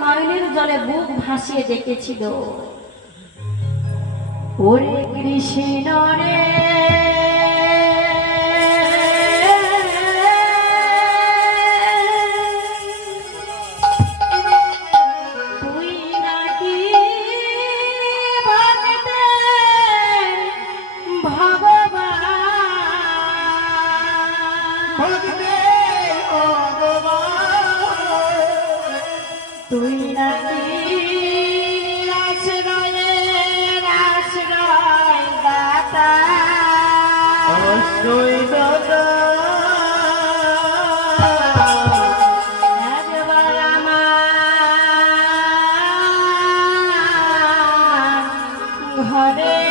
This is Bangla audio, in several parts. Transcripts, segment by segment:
নয়নের জলে বুক ভাসিয়ে ডেকেছিল ওরে কৃষ্ণ রে। ভগবান? তুই নাকি আশ্রয়ে আশ্রয় দাতা। ঘরে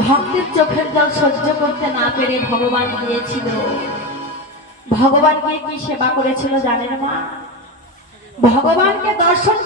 ভক্তের চোখের জল সহ্য করতে না পেরে ভগবান গিয়েছিল। ভগবান গিয়ে কি সেবা করেছিল জানেন মা? ভগবানকে দর্শন